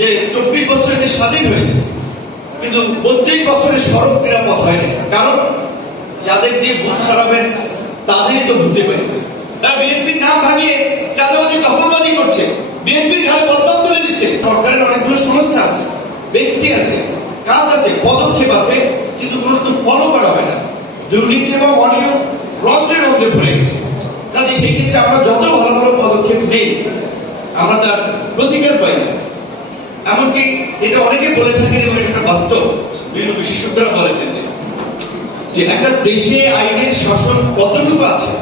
যে চব্বিশ বছরে যে স্বাধীন হয়েছে, কিন্তু বত্রিশ বছরের সড়ক নিরাপদ হয়নি। কারণ যাদের দিয়ে ভূত সারাবেন, তাদেরই তো ভূতে পেয়েছে তারা বিএনপির নাম ভাঙিয়ে চাঁদাবাজি দখলবাজি করছে। বিএনপির ঘরে বদনাম তুলে দিচ্ছে। সরকারের অনেকগুলো সংস্থা আছে, ব্যক্তি আছে, কাজ আছে, পদক্ষেপ আছে, কিন্তু কোনো তো ফলো করা হয় না। দুর্নীতি এবং অনিয়ম রন্ধ্রে রন্ধ্রে ভরে গেছে। কাজে সেই ক্ষেত্রে আমরা যত ভালো ভালো পদক্ষেপ নেই, আমরা তার প্রতিকার পাই না। এমনকি এটা অনেকে বলে থাকেন এবং এটা বাস্তব। বিভিন্ন বিশেষজ্ঞরা বলেছেন যে একটা দেশে আইনের শাসন কতটুকু আছে,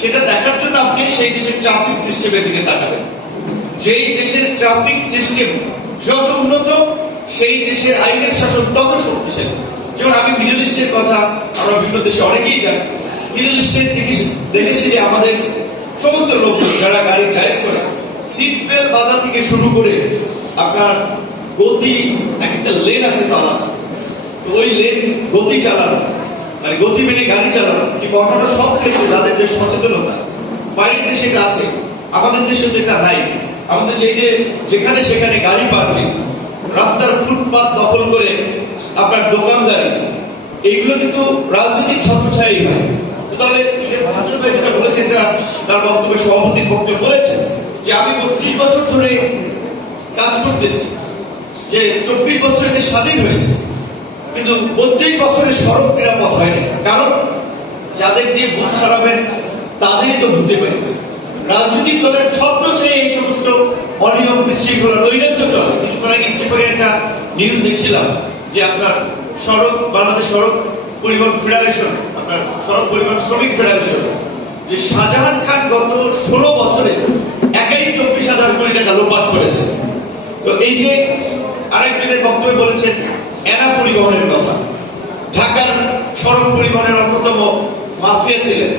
সেটা দেখার জন্য আপনি সেই দেশের ট্রাফিক সিস্টেমের দিকে তাকাবেন। যেই দেশের ট্রাফিক সিস্টেম যত উন্নত, সেই দেশের আইনের শাসন তত শক্তিশালী। যেমন আমি মিডল ইস্টের কথা আমরা বিভিন্ন দেশে অনেকেই জানি। মিডল ইস্টের দেখেছি দেখেছি যে আমাদের সমস্ত লোক যারা গাড়ি ড্রাইভ করে সিট বেল্ট বাধা থেকে শুরু করে আপনার গতি, একটা লেন আছে তো ওই লেন গতি চালানো মানে গতি মেনে গাড়ি চালানো, কিংবা অন্যান্য সব ক্ষেত্রে তাদের যে সচেতনতা, বাইরের দেশে এটা আছে, আমাদের দেশে এটা নাই। আমাদের সেই যে যেখানে সেখানে গাড়ি পার্কিং, রাস্তার ফুটপাত দখল করে আপনার দোকানদারি এইগুলো কিন্তু রাজনৈতিক ছত্রছায়াই হয়। তাহলে যেটা বলেছেন তার বক্তব্যে সভাপতির পক্ষে বলেছেন যে আমি বত্রিশ বছর ধরে কাজ করতেছি। যে চব্বিশ বছরে যে স্বাধীন হয়েছে, কিন্তু বত্রিশ বছরের সড়ক নিরাপদ হয়নি। কারণ যাদের দিয়ে ভূত সারাবেন তাদেরই তো ভূতে পেয়েছে। রাজনৈতিক দলের ছত্র ছেড়ে এই সমস্ত অনিয়ম বিশৃঙ্খলা নৈরাজ্য চলে। কিছুক্ষণ আগে একটু করে একটা নিউজ দেখছিলাম যে আপনার সড়ক, বাংলাদেশ সড়ক পরিবহন ফেডারেশন আপনার সড়ক পরিবহন শ্রমিক ফেডারেশন যে শাহজাহান খান গত ষোলো বছরে একাই চব্বিশ হাজার কোটি টাকা লোপাট করেছে। তো এই যে আরেকজনের বক্তব্যে বলেছেন এনা পরিবহনের কথা। ঢাকার সড়ক পরিবহনের অন্যতম মাফিয়া ছিলেন।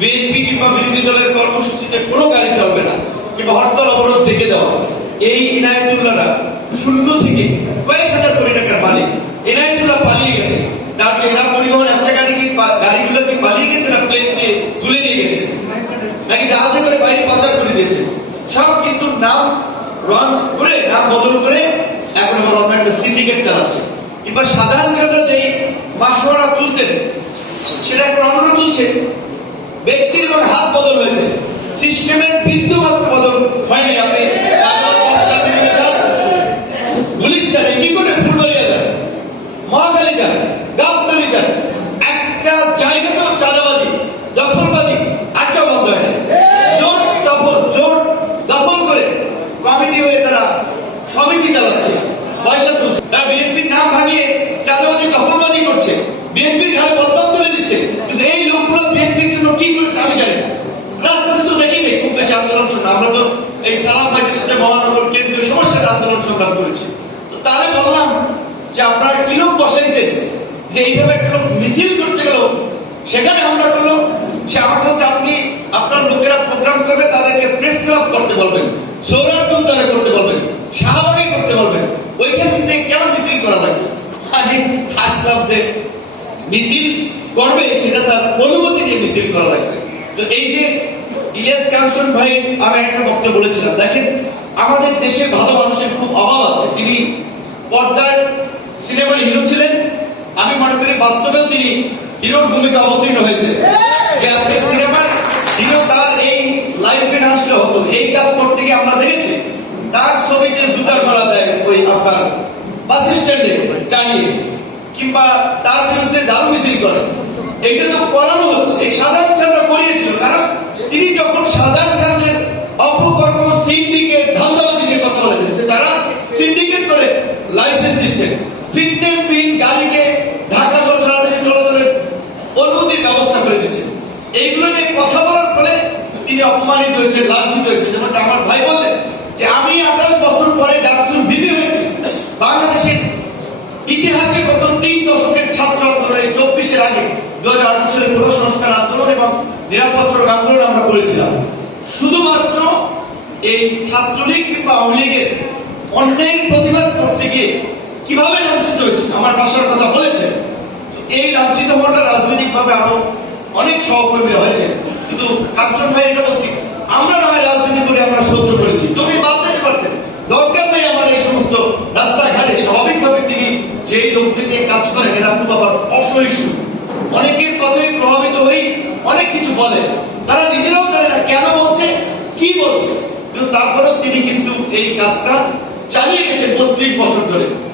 বিএনপি কিংবা বিরোধী দলের কর্মসূচিতে কোনো গাড়ি চলবে না, কিংবা হরতাল অবরোধ থেকে দেওয়া। এই ইনায়তুল্লাহরা শূন্য থেকে কয়েক হাজার কোটি টাকার মালিক। ইনায়তুল্লাহ পালিয়ে গেছে। যে এনা পরিবহন একটা গাড়ি কি গাড়িগুলো কি পালিয়ে গেছে না প্লেন দিয়ে তুলে নিয়ে গেছে? নাকি জাহাজে করে বাইরে পাচার করে দিয়েছে? সব কিন্তু নাম রন করে নাম বদল করে এখন আমার অন্য একটা সিন্ডিকেট চালাচ্ছে। কিংবা সাধারণ ক্ষেত্রে যেই মাসোয়ারা তুলতেন সেটা এখন অন্যরা তুলছে। ব্যক্তির এবং হাত বদল হয়েছে। সিস্টেমের বিন্দু মাত্র বদল হয়নি। আপনি সাধারণ রাস্তার দিকে যান, গুলিস্তানে কি করে ফুলবাড়িয়া যান মহাখালী যান গাবতলি যান একটা জায়গাতেও চাঁদাবাজি দখলবাজি আজও বন্ধ হয় না জোর দখল জোর দখল করে কমিটি হয়ে তারা সমিতি চালাচ্ছে পয়সা তুলছে তারা বিএনপির নাম ভাঙিয়ে চাঁদাবাজি, দখলবাজি করছে। বিএনপির ঘরে বদনাম তুলে দিচ্ছে। কিন্তু এই লোকগুলো বিএনপির জন্য কি করছে আমি জানি রাজপথে তো দেখি নেই খুব বেশি আন্দোলন শুনে আমরা তো এই সালাম ভাইয়ের সাথে মহানগর কেন্দ্রীয় সমস্যার আন্দোলন সংগ্রাম করেছি। তো তাহলে বললাম যে আপনারা কি লোক বসাইছেন? যে এইভাবে একটা লোক মিছিল করতে গেল, সেখানে আমরা করল সে আমার কাছে আপনি আপনার লোকেরা প্রোগ্রাম করবে তাদেরকে প্রেস ক্লাব করতে বলবেন সৌরার্দন তারা করতে বলবেন শাহবাগে করতে বলবেন ওইখান থেকে কেন মিছিল করা লাগবে আমি হাসলাম যে মিছিল করবে, সেটা তার অনুমতি নিয়ে মিছিল করা লাগবে। তো এই যে ইলিয়াস কাঞ্চন ভাই, আমি একটা বক্তব্য বলেছিলাম, দেখেন, আমাদের দেশে ভালো মানুষের খুব অভাব আছে। তিনি পর্দার সিনেমার হিরো ছিলেন, আমি মনে করি বাস্তবেও তিনি হিরোর ভূমিকা অবতীর্ণ হয়েছে যে আজকে সিনেমার হিরো তার এই লাইফে না আসলে হতো, এই কাজ করতে গিয়ে আমরা দেখেছি, তার ছবিতে জুতার গলা দেয় ওই আপনার বাস স্ট্যান্ডে টানিয়ে কিংবা তার বিরুদ্ধে জাল মিছিল করে। এগুলো তো করানো হচ্ছে। এই সাধারণ খানরা করিয়েছিল। কারণ তিনি যখন সাধারণ খানের অপকর্ম সিন্ডিকেট ধান্দাবাজি কথা বলেছেন যে তারা সিন্ডিকেট করে লাইসেন্স দিচ্ছেন। ফিটনেস বিহীন গাড়িকে ঢাকা সহ সারা দেশে চলাচলের অনুমতির ব্যবস্থা করে দিচ্ছে এইগুলো নিয়ে কথা বলার ফলে তিনি অপমানিত হয়েছে লাঞ্ছিত হয়েছে যেমনটা আমার ভাই নিরাপত্তর আন্দোলন আমরা করেছিলাম। শুধুমাত্র এই ছাত্রলীগ কিংবা আওয়ামী লীগের অন্যায়ের প্রতিবাদ করতে গিয়ে কীভাবে লাঞ্ছিত হয়েছে, আমার বাসার কথা বলেছে। এই লাঞ্ছিত হওয়াটা রাজনৈতিকভাবে আরও অনেক সহকর্মীরা হয়েছে। কিন্তু কাঞ্চন ভাই এটা বলছি, আমরা না হয় রাজনীতি করে আমরা সহ্য করেছি। তুমি বাদতে দিতে পারতেন দরকার নেই আমার এই সমস্ত রাস্তাঘাটে। স্বাভাবিকভাবে তিনি যেই লোকদের নিয়ে কাজ করেন, এরা খুব আবার অসহিষ্ণু। অনেকের কথাই প্রভাবিত হয়েই অনেক কিছু বলে। তারা নিজেরাও জানে না কেন বলছে, কি বলছে। কিন্তু তারপরেও তিনি কিন্তু এই কাজটা চালিয়ে গেছে বত্রিশ বছর ধরে।